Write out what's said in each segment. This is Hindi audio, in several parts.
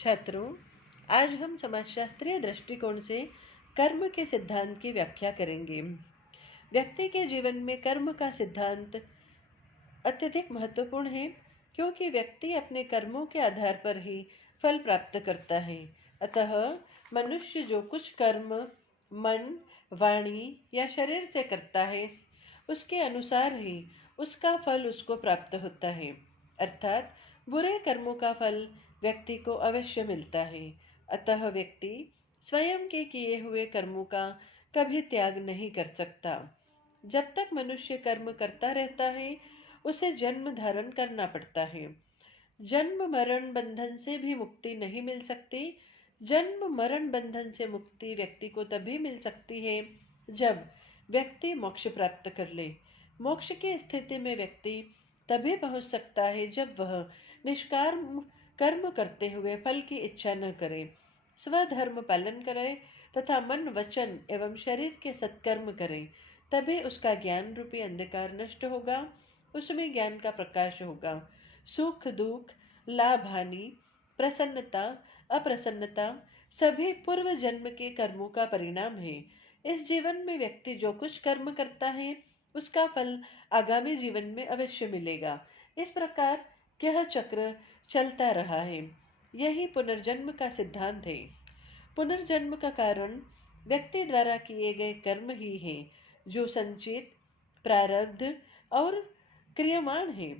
छात्रों, आज हम समाजशास्त्रीय दृष्टिकोण से कर्म के सिद्धांत की व्याख्या करेंगे। व्यक्ति के जीवन में कर्म का सिद्धांत अत्यधिक महत्वपूर्ण है, क्योंकि व्यक्ति अपने कर्मों के आधार पर ही फल प्राप्त करता है। अतः मनुष्य जो कुछ कर्म मन, वाणी या शरीर से करता है, उसके अनुसार ही उसका फल उसको प्राप्त होता है। अर्थात बुरे कर्मों का फल व्यक्ति को अवश्य मिलता है। अतः व्यक्ति स्वयं के किए हुए कर्मों का कभी त्याग नहीं कर सकता। जब तक मनुष्य कर्म करता रहता है, उसे जन्म धारण करना पड़ता है। जन्म मरण बंधन से भी मुक्ति नहीं मिल सकती। जन्म मरण बंधन से मुक्ति व्यक्ति को तभी मिल सकती है जब व्यक्ति मोक्ष प्राप्त कर ले। मोक्ष की स्थिति में व्यक्ति तभी पहुंच सकता है जब वह निष्काम कर्म करते हुए फल की इच्छा न करे, स्वधर्म पालन करे तथा मन वचन एवं शरीर के सत्कर्म करे। तभी उसका ज्ञान रूपी अंधकार नष्ट होगा, उसमें ज्ञान का प्रकाश होगा। सुख दुख, लाभ हानि, प्रसन्नता अप्रसन्नता सभी पूर्व जन्म के कर्मों का परिणाम है। इस जीवन में व्यक्ति जो कुछ कर्म करता है, उसका फल आगामी जीवन में अवश्य मिलेगा। इस प्रकार यह चक्र चलता रहा है। यही पुनर्जन्म का सिद्धांत है। पुनर्जन्म का कारण व्यक्ति द्वारा किए गए कर्म ही हैं, जो संचित, प्रारब्ध और क्रियमाण है।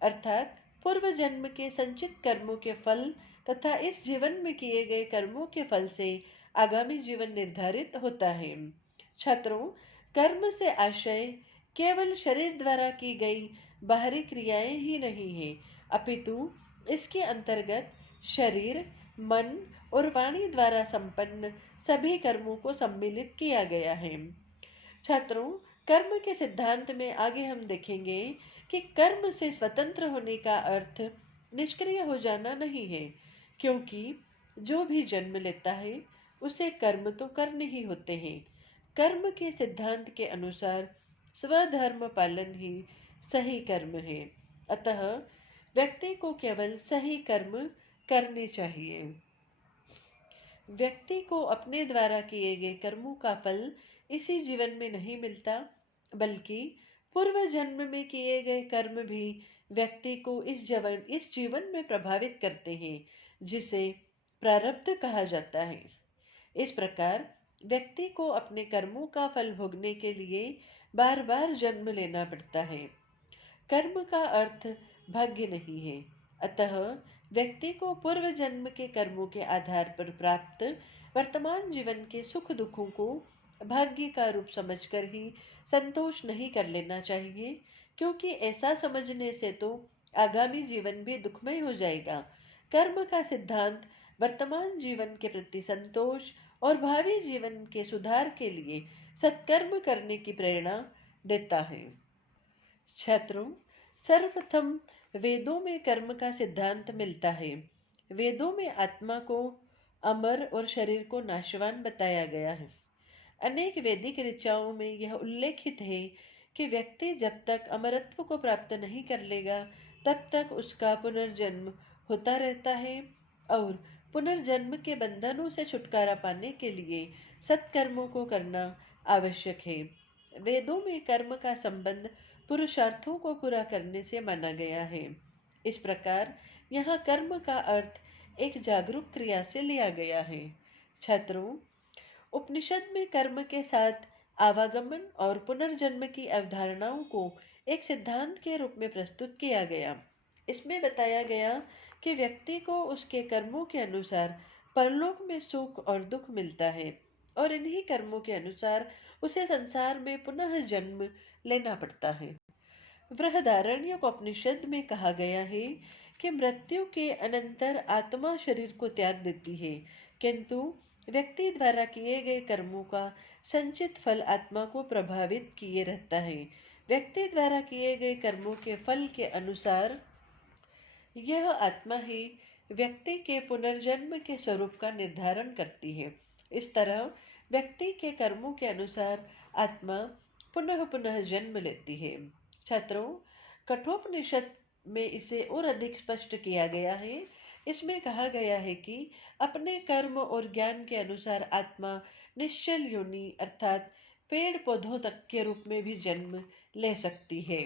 अर्थात पूर्व जन्म के संचित कर्मों के फल तथा इस जीवन में किए गए कर्मों के फल से आगामी जीवन निर्धारित होता है। छात्रों, कर्म से आशय केवल शरीर द्वारा की गई बाहरी क्रियाएं ही नहीं है, अपितु इसके अंतर्गत शरीर, मन और वाणी द्वारा संपन्न सभी कर्मों को सम्मिलित किया गया है। छात्रों, कर्म के सिद्धांत में आगे हम देखेंगे कि कर्म से स्वतंत्र होने का अर्थ निष्क्रिय हो जाना नहीं है, क्योंकि जो भी जन्म लेता है उसे कर्म तो करने ही होते हैं। कर्म के सिद्धांत के अनुसार स्वधर्म पालन ही सही कर्म है। अतः व्यक्ति को केवल सही कर्म करने चाहिए। व्यक्ति को अपने द्वारा किए गए कर्मों का फल इसी जीवन में नहीं मिलता, बल्कि पूर्व जन्म में किए गए कर्म भी व्यक्ति को इस जीवन में प्रभावित करते हैं, जिसे प्रारब्ध कहा जाता है। इस प्रकार व्यक्ति को अपने कर्मों का फल भोगने के लिए बार बार जन्म लेना पड़ता है। कर्म का अर्थ भाग्य नहीं है। अतः व्यक्ति को पूर्व जन्म के कर्मों के आधार पर प्राप्त वर्तमान जीवन के सुख दुखों को भाग्य का रूप समझकर ही संतोष नहीं कर लेना चाहिए, क्योंकि ऐसा समझने से तो आगामी जीवन भी दुखमय हो जाएगा। कर्म का सिद्धांत वर्तमान जीवन के प्रति संतोष और भावी जीवन के सुधार के लिए सत्कर्म करने की प्रेरणा देता है। छात्रों, सर्वप्रथम वेदों में कर्म का सिद्धांत मिलता है। वेदों में आत्मा को अमर और शरीर को नाशवान बताया गया है। अनेक वैदिक ऋचाओं में यह उल्लेखित है कि व्यक्ति जब तक अमरत्व को प्राप्त नहीं कर लेगा, तब तक उसका पुनर्जन्म होता रहता है और पुनर्जन्म के बंधनों से छुटकारा पाने के लिए सत्कर्मों को करना आवश्यक है। वेदों में कर्म का संबंध पुरुषार्थों को पूरा करने से माना गया है। इस प्रकार यहाँ कर्म का अर्थ एक जागरूक क्रिया से लिया गया है। छात्रों, उपनिषद में कर्म के साथ आवागमन और पुनर्जन्म की अवधारणाओं को एक सिद्धांत के रूप में प्रस्तुत किया गया। इसमें बताया गया कि व्यक्ति को उसके कर्मों के अनुसार परलोक में सुख और दुख मिलता है, और इन्हीं कर्मों के अनुसार उसे संसार में पुनः जन्म लेना पड़ता है। बृहदारण्यकोपनिषद में कहा गया है कि मृत्यु के अनंतर आत्मा शरीर को त्याग देती है, किंतु व्यक्ति द्वारा किए गए कर्मों का संचित फल आत्मा को प्रभावित किए रहता है। व्यक्ति द्वारा किए गए कर्मों के फल के अनुसार यह आत्मा ही व्यक्ति के पुनर्जन्म के स्वरूप का निर्धारण करती है। इस तरह व्यक्ति के कर्मों के अनुसार आत्मा पुनः पुनः जन्म लेती है। छात्रों, कठोपनिषद में इसे और अधिक स्पष्ट किया गया है। इसमें कहा गया है कि अपने कर्म और ज्ञान के अनुसार आत्मा निश्चल योनि अर्थात पेड़ पौधों तक के रूप में भी जन्म ले सकती है।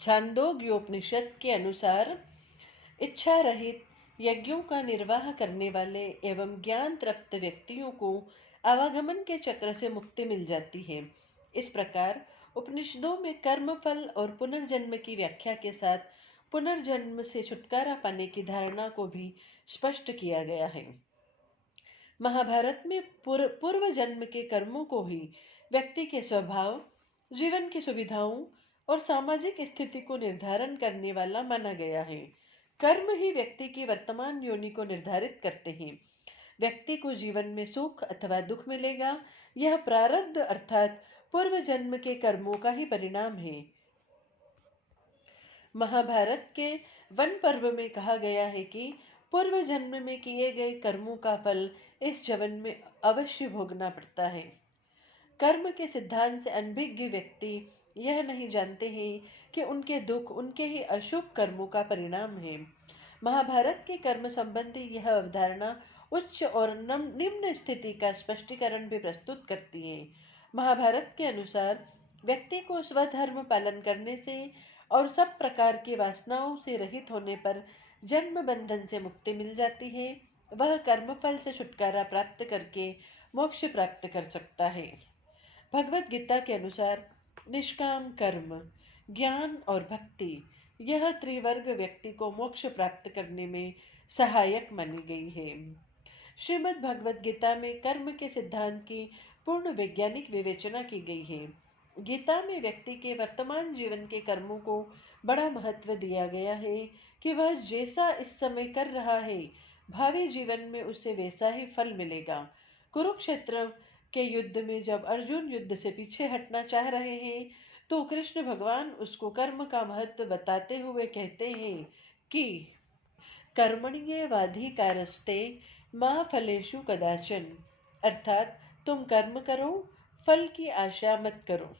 छांदोग्योपनिषद के अनुसार इच्छा रहित यज्ञों का निर्वाह करने वाले एवं ज्ञान तृप्त व्यक्तियों को आवागमन के चक्र से मुक्ति मिल जाती है। इस प्रकार उपनिषदों में कर्म फल और पुनर्जन्म की व्याख्या के साथ पुनर्जन्म से छुटकारा पाने की धारणा को भी स्पष्ट किया गया है। महाभारत में पूर्व जन्म के कर्मों को ही व्यक्ति के स्वभाव, जीवन की सुविधाओं और सामाजिक स्थिति को निर्धारण करने वाला माना गया है। कर्म ही व्यक्ति की वर्तमान योनि को निर्धारित करते हैं। व्यक्ति को जीवन में सुख अथवा दुख मिलेगा, यह प्रारब्ध अर्थात पूर्व जन्म के कर्मों का ही परिणाम है। महाभारत के वन पर्व में कहा गया है कि पूर्व जन्म में किए गए कर्मों का फल इस जीवन में अवश्य भोगना पड़ता है। कर्म के सिद्धांत से अनभिज्ञ व्यक्ति यह नहीं जानते हैं कि उनके दुख उनके ही अशुभ कर्मों का परिणाम है। महाभारत के कर्म संबंधी यह अवधारणा उच्च और निम्न स्थिति का स्पष्टीकरण भी प्रस्तुत करती है। महाभारत के अनुसार व्यक्ति को स्वधर्म पालन करने से और सब प्रकार की वासनाओं से रहित होने पर जन्म बंधन से मुक्ति मिल जाती है। वह कर्मफल से छुटकारा प्राप्त करके मोक्ष प्राप्त कर सकता है। भगवत गीता के अनुसार निष्काम कर्म, ज्ञान और भक्ति यह त्रिवर्ग व्यक्ति को मोक्ष प्राप्त करने में सहायक मानी गई है। श्रीमद् भगवत गीता में कर्म के सिद्धांत की पूर्ण वैज्ञानिक विवेचना की गई है। गीता में व्यक्ति के वर्तमान जीवन के कर्मों को बड़ा महत्व दिया गया है कि वह जैसा इस समय कर रहा है, भावी जीवन में उसे वैसा ही फल मिलेगा। कुरुक्षेत्र के युद्ध में जब अर्जुन युद्ध से पीछे हटना चाह रहे हैं, तो कृष्ण भगवान उसको कर्म का महत्व बताते हुए कहते हैं कि कर्मण्येवाधिकारस्ते माँ फलेषु कदाचन, अर्थात तुम कर्म करो, फल की आशा मत करो।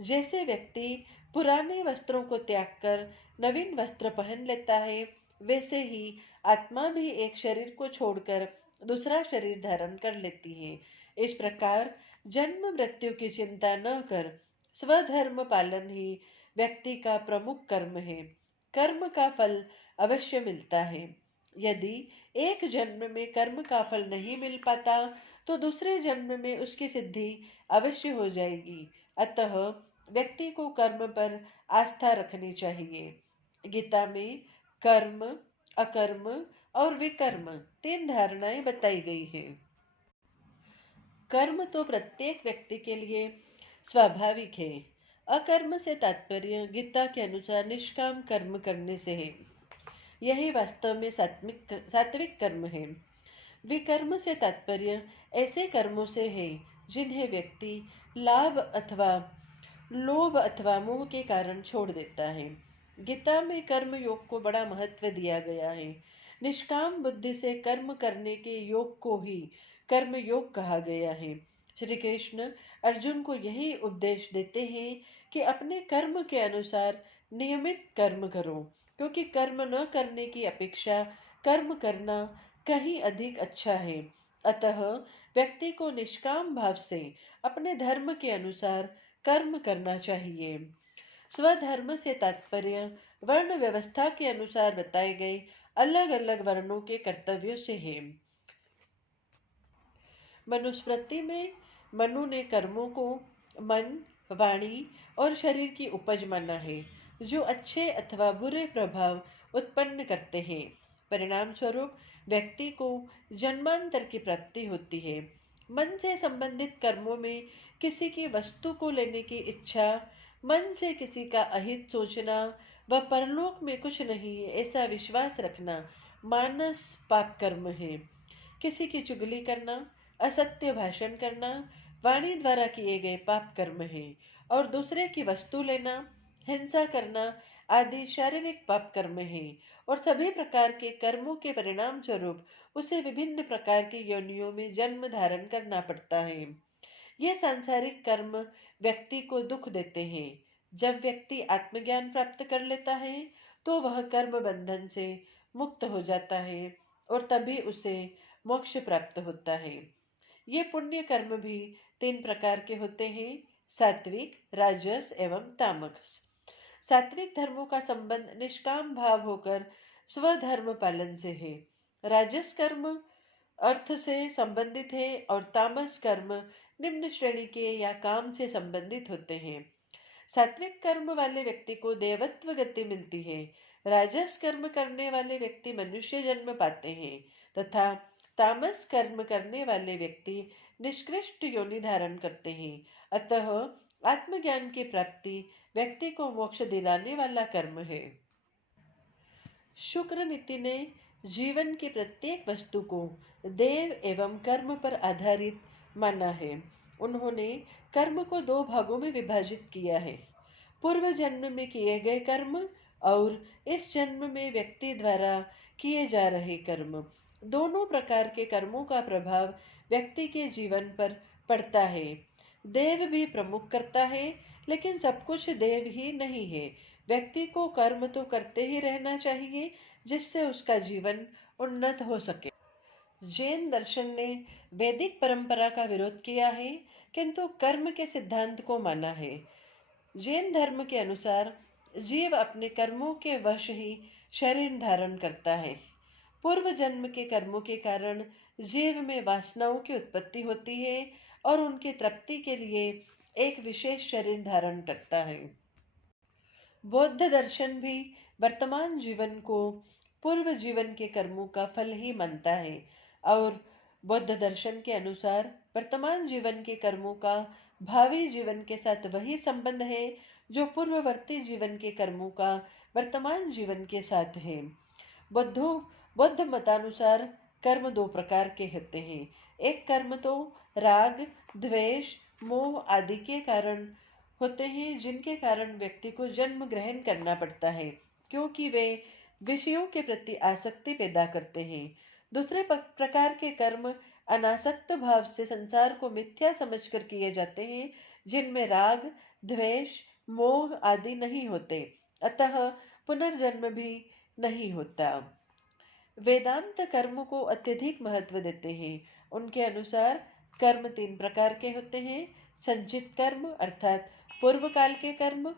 जैसे व्यक्ति पुराने वस्त्रों को त्याग कर नवीन वस्त्र पहन लेता है, वैसे ही आत्मा भी एक शरीर को छोड़कर दूसरा शरीर धारण कर लेती है। इस प्रकार जन्म मृत्यु की चिंता न कर स्वधर्म पालन ही व्यक्ति का प्रमुख कर्म है। कर्म का फल अवश्य मिलता है। यदि एक जन्म में कर्म का फल नहीं मिल पाता, तो दूसरे जन्म में उसकी सिद्धि अवश्य हो जाएगी। अतः व्यक्ति को कर्म पर आस्था रखनी चाहिए। गीता में कर्म, अकर्म और विकर्म 3 धारणाएं बताई गई हैं। कर्म तो प्रत्येक व्यक्ति के लिए स्वाभाविक है। अकर्म से तात्पर्य गीता के अनुसार निष्काम कर्म करने से है। यही वास्तव में सात्विक कर्म है। विकर्म से तात्पर्य ऐसे कर्मों से है जिन्हें व्यक्ति लाभ अथवा लोभ अथवा मोह के कारण छोड़ देता है। गीता में कर्म योग को बड़ा महत्व दिया गया है। निष्काम बुद्धि से कर्म करने के योग को ही कर्म योग कहा गया है। श्री कृष्ण अर्जुन को यही उपदेश देते हैं कि अपने कर्म के अनुसार नियमित कर्म करो, क्योंकि कर्म न करने की अपेक्षा कर्म करना कहीं अधिक अच्छा है। अतः व्यक्ति को निष्काम भाव से अपने धर्म के अनुसार कर्म करना चाहिए। स्वधर्म से तात्पर्य वर्ण व्यवस्था के अनुसार बताए गए अलग अलग वर्णों के कर्तव्यों से है। मनुस्मृति में मनु ने कर्मों को मन, वाणी और शरीर की उपज माना है, जो अच्छे अथवा बुरे प्रभाव उत्पन्न करते हैं। परिणाम स्वरूप व्यक्ति को जन्मांतर की प्राप्ति होती है। मन से संबंधित कर्मों में किसी की वस्तु को लेने की इच्छा, मन से किसी का अहित सोचना व परलोक में कुछ नहीं है ऐसा विश्वास रखना मानस पाप कर्म है। किसी की चुगली करना, असत्य भाषण करना वाणी द्वारा किए गए पाप कर्म है। और दूसरे की वस्तु लेना, हिंसा करना आदि शारीरिक पाप कर्म है। और सभी प्रकार के कर्मों के परिणाम स्वरूप उसे विभिन्न प्रकार की योनियों में जन्म धारण करना पड़ता है। ये सांसारिक कर्म व्यक्ति को दुख देते हैं। जब व्यक्ति आत्मज्ञान प्राप्त कर लेता है, तो वह कर्म बंधन से मुक्त हो जाता है और तभी उसे मोक्ष प्राप्त होता है। ये पुण्य कर्म भी 3 प्रकार के होते हैं: सात्विक, राजस एवं तामस। सात्विक धर्मों का संबंध निष्काम भाव होकर स्वधर्म पालन से है। राजस कर्म अर्थ से संबंधित है और तामस कर्म निम्न श्रेणी के या काम से संबंधित होते हैं। सात्विक कर्म वाले व्यक्ति को देवत्व गति मिलती है। राजस कर्म करने वाले व्यक्ति मनुष्य जन्म पाते हैं तथा तामस कर्म करने वाले व्यक्ति निष्कृष्ट योनि धारण करते हैं। अतः आत्मज्ञान की प्राप्ति व्यक्ति को मोक्ष दिलाने वाला कर्म है। शुक्र नीति ने जीवन की प्रत्येक वस्तु को देव एवं कर्म पर आधारित माना है। उन्होंने कर्म को 2 भागों में विभाजित किया है: पूर्व जन्म में किए गए कर्म और इस जन्म में व्यक्ति द्वारा किए जा रहे कर्म। दोनों प्रकार के कर्मों का प्रभाव व्यक्ति के जीवन पर पड़ता है। देव भी प्रमुख करता है, लेकिन सब कुछ देव ही नहीं है। व्यक्ति को कर्म तो करते ही रहना चाहिए जिससे उसका जीवन उन्नत हो सके। जैन दर्शन ने वैदिक परंपरा का विरोध किया है, किंतु कर्म के सिद्धांत को माना है। जैन धर्म के अनुसार जीव अपने कर्मों के वश ही शरीर धारण करता है। पूर्व जन्म के कर्मों के कारण जीव में वासनाओं की उत्पत्ति होती है और उनकी तृप्ति के लिए एक विशेष शरीर धारण करता है। बौद्ध दर्शन भी वर्तमान जीवन को पूर्व जीवन के कर्मों का फल ही मानता है और बौद्ध दर्शन के अनुसार वर्तमान जीवन के कर्मों का भावी जीवन के साथ वही संबंध है जो पूर्ववर्ती जीवन के कर्मों का वर्तमान जीवन के साथ है। बौद्धों बौद्ध मतानुसार कर्म 2 प्रकार के होते हैं। एक कर्म तो राग, द्वेष, मोह आदि के कारण होते हैं, जिनके कारण व्यक्ति को जन्म ग्रहण करना पड़ता है, क्योंकि वे विषयों के प्रति आसक्ति पैदा करते हैं। दूसरे प्रकार के कर्म अनासक्त भाव से संसार को मिथ्या समझकर किए जाते हैं, जिनमें राग, द्वेष, मोह आदि नहीं होते, अतः पुनर्जन्म भी नहीं होता। वेदांत कर्म को अत्यधिक महत्व देते हैं। उनके अनुसार कर्म 3 प्रकार के होते हैं: संचित कर्म अर्थात पूर्व काल के कर्म,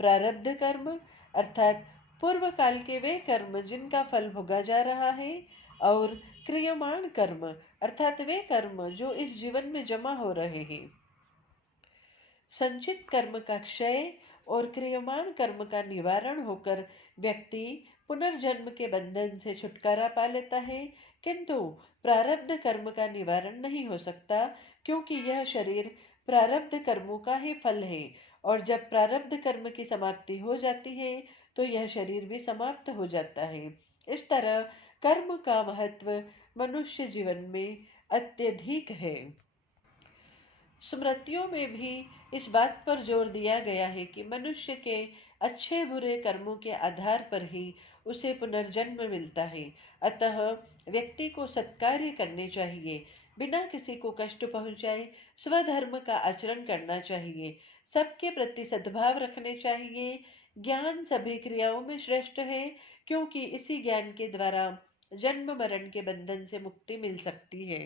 प्रारब्ध कर्म अर्थात पूर्व काल के वे कर्म जिनका फल भोगा जा रहा है, और क्रियमाण कर्म अर्थात वे कर्म जो इस जीवन में जमा हो रहे हैं। संचित कर्म का क्षय और क्रियमाण कर्म का निवारण होकर व्यक्ति पुनर्जन्म के बंधन से छुटकारा पा लेता है, किंतु प्रारब्ध कर्म का निवारण नहीं हो सकता, क्योंकि यह शरीर प्रारब्ध कर्मों का ही फल है और जब प्रारब्ध कर्म की समाप्ति हो जाती है तो यह शरीर भी समाप्त हो जाता है। इस तरह कर्म का महत्व मनुष्य जीवन में अत्यधिक है। स्मृतियों में भी इस बात पर जोर दिया गया है कि मनुष्य के अच्छे बुरे कर्मों के आधार पर ही उसे पुनर्जन्म मिलता है। अतः व्यक्ति को सत्कार्य करने चाहिए, बिना किसी को कष्ट पहुंचाए स्वधर्म का आचरण करना चाहिए, सबके प्रति सद्भाव रखने चाहिए। ज्ञान सभी क्रियाओं में श्रेष्ठ है, क्योंकि इसी ज्ञान के द्वारा जन्म मरण के बंधन से मुक्ति मिल सकती है।